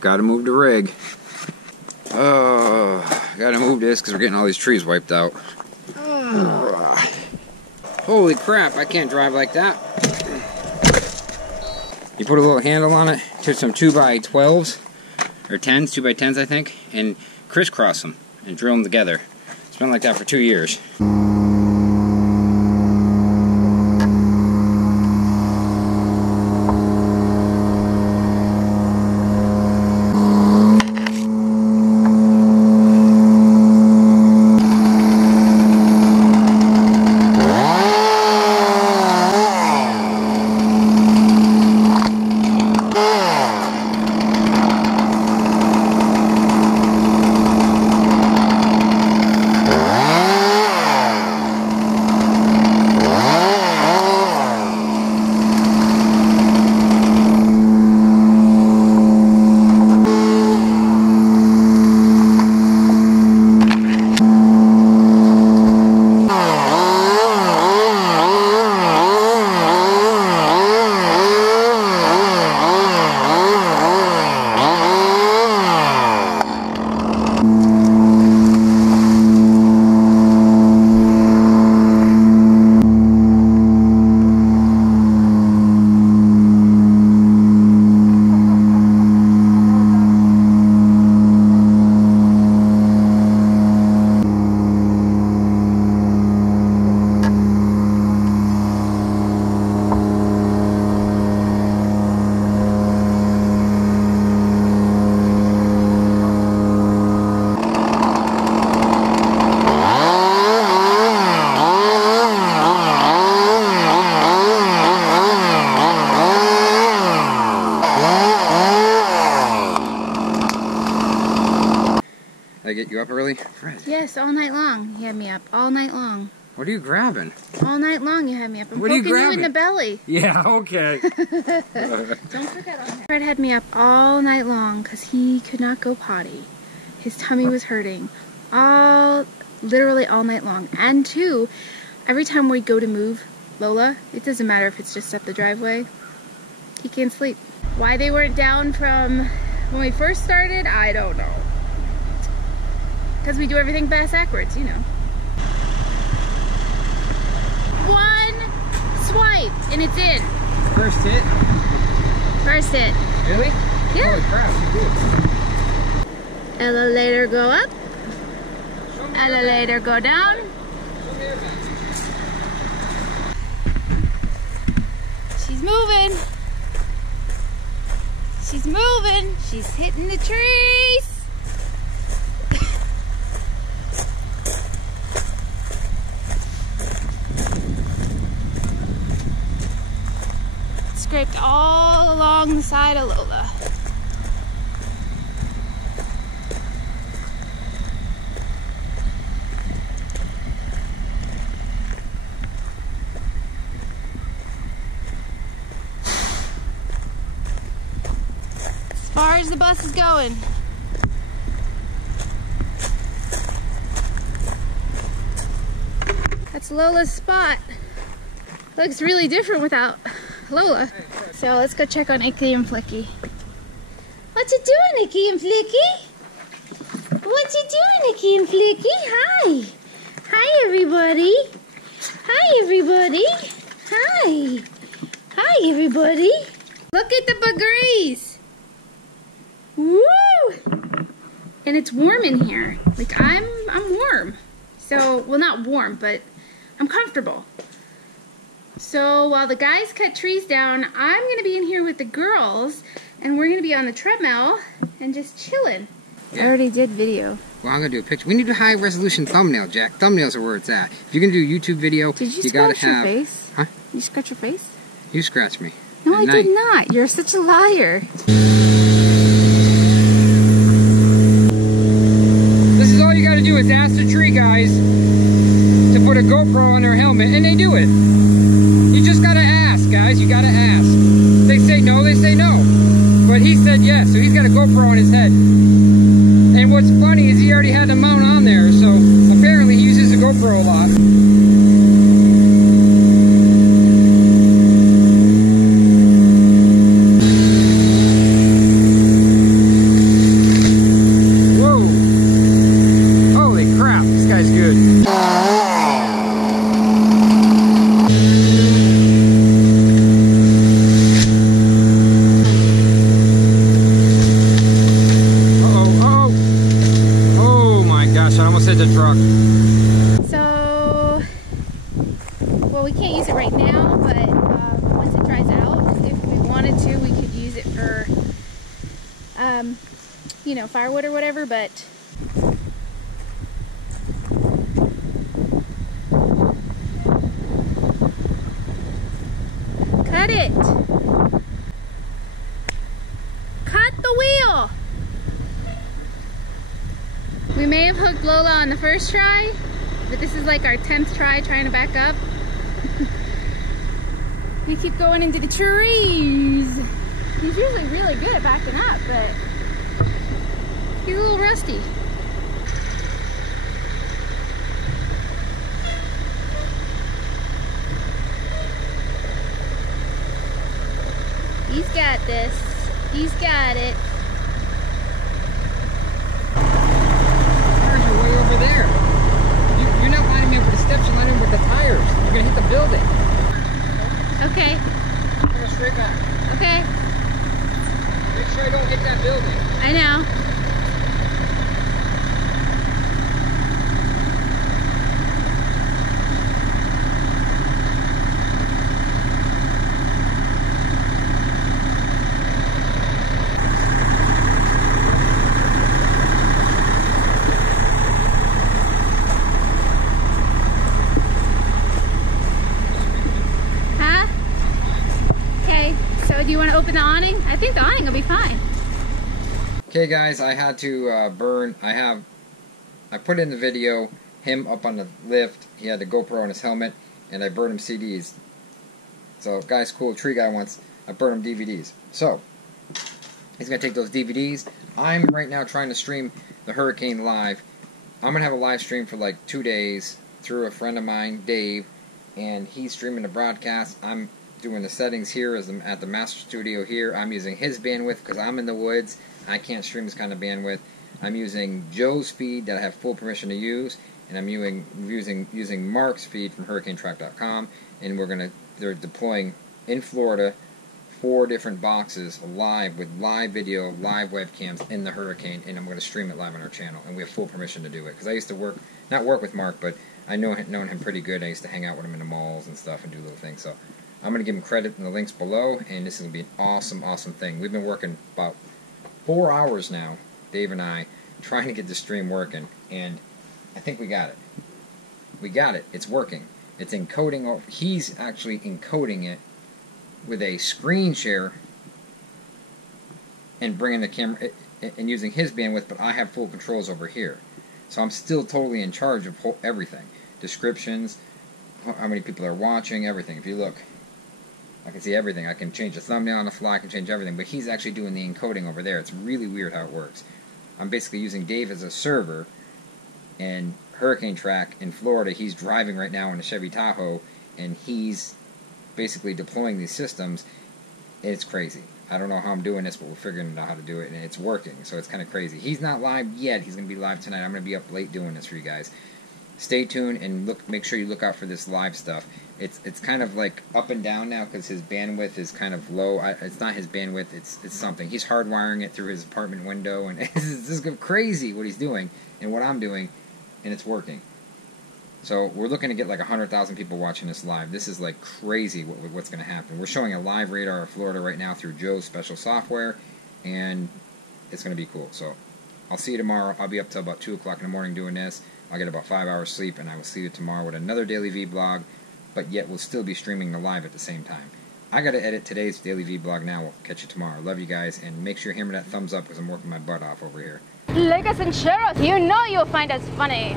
Gotta move the rig. Oh, gotta move this because we're getting all these trees wiped out. Holy crap, I can't drive like that. You put a little handle on it, took some 2x12s, or 10s, 2x10s I think, and crisscross them and drill them together. It's been like that for 2 years. Did I get you up early? Fred. Yes, all night long. You had me up all night long. What are you grabbing? All night long you had me up. I'm what are you poking grabbing? you in the belly. Yeah, okay. Don't forget on that. Fred had me up all night long because he could not go potty. His tummy was hurting. Literally all night long. And two, every time we go to move Lola, it doesn't matter if it's just up the driveway, he can't sleep. Why they weren't down from when we first started, I don't know. Because we do everything backwards, you know. One swipe and it's in. First hit? First hit. Really? Yeah. Holy crap, you good. Elevator go up. Elevator go down. She's moving. She's moving. She's hitting the trees. Scraped all along the side of Lola. As far as the bus is going. That's Lola's spot. Looks really different without Lola. So let's go check on Icky and Flicky. What you doing, Icky and Flicky? What you doing, Icky and Flicky? Hi. Hi, everybody. Hi, everybody. Hi. Hi, everybody. Look at the buggeries. Woo! And it's warm in here. Like I'm warm. So, well, not warm, but I'm comfortable. So while the guys cut trees down, I'm going to be in here with the girls, and we're going to be on the treadmill and just chilling. Yeah. I already did video. Well, I'm going to do a picture. We need a high resolution thumbnail, Jack. Thumbnails are where it's at. If you're going to do a YouTube video, you got to have... Did you scratch your face? Huh? You scratch your face? You scratched me. No, I did not. You're such a liar. This is all you got to do is ask the tree guys to put a GoPro on their helmet, and they do it. You just gotta ask, guys. You gotta ask. They say no, they say no. But he said yes, so he's got a GoPro on his head. And what's funny is he already had the mount on there, so apparently he uses a GoPro a lot. well, we can't use it right now, but once it dries out, if we wanted to, we could use it for, you know, firewood or whatever, but cut it! Cut the wheel! We may have hooked Lola on the first try, but this is like our 10th try trying to back up. We keep going into the trees. He's usually really good at backing up, but he's a little rusty. He's got this. He's got it. Tires are way over there. You're not lining me up with the steps, you're lining me with the tires. You're gonna hit the building. Okay. Go straight back. Okay. Make sure I don't hit that building. I know. Do you want to open the awning? I think the awning will be fine. Okay guys, I had to burn, I put in the video him up on the lift, he had the GoPro on his helmet, and I burned him CDs. So guy's cool, tree guy wants, I burned him DVDs. So, he's going to take those DVDs. I'm right now trying to stream the Hurricane live. I'm going to have a live stream for like 2 days through a friend of mine, Dave, and he's streaming the broadcast. I'm doing the settings here at the master studio here. I'm using his bandwidth because I'm in the woods. I can't stream this kind of bandwidth. I'm using Joe's feed that I have full permission to use, and I'm using Mark's feed from hurricanetrack.com, and they're deploying in Florida 4 different boxes live with live video, live webcams in the hurricane, and I'm going to stream it live on our channel, and we have full permission to do it because I used to not work with Mark, but I known him pretty good. I used to hang out with him in the malls and stuff and do little things. So I'm going to give him credit in the links below, and this is going to be an awesome, awesome thing. We've been working about 4 hours now, Dave and I, trying to get the stream working, and I think we got it. We got it. It's working. It's encoding. He's actually encoding it with a screen share and bringing the camera and using his bandwidth, but I have full controls over here. So I'm still totally in charge of everything. Descriptions, how many people are watching, everything. If you look, I can see everything. I can change the thumbnail on the fly, I can change everything, but he's actually doing the encoding over there. It's really weird how it works. I'm basically using Dave as a server, and Hurricane Track in Florida, he's driving right now in a Chevy Tahoe, and he's basically deploying these systems. It's crazy. I don't know how I'm doing this, but we're figuring out how to do it, and it's working, so it's kind of crazy. He's not live yet. He's going to be live tonight. I'm going to be up late doing this for you guys. Stay tuned and make sure you look out for this live stuff. It's kind of like up and down now because his bandwidth is kind of low. It's not his bandwidth, it's something. He's hardwiring it through his apartment window, and it's just crazy what he's doing and what I'm doing, and it's working. So we're looking to get like 100,000 people watching this live. This is like crazy what's going to happen. We're showing a live radar of Florida right now through Joe's special software, and it's going to be cool. So I'll see you tomorrow. I'll be up till about 2 o'clock in the morning doing this. I'll get about 5 hours sleep, and I will see you tomorrow with another Daily Vlog, but yet we'll still be streaming the live at the same time. I got to edit today's Daily Vlog now. We'll catch you tomorrow. Love you guys, and make sure you hammer that thumbs up because I'm working my butt off over here. Like us and share us. You know you'll find us funny.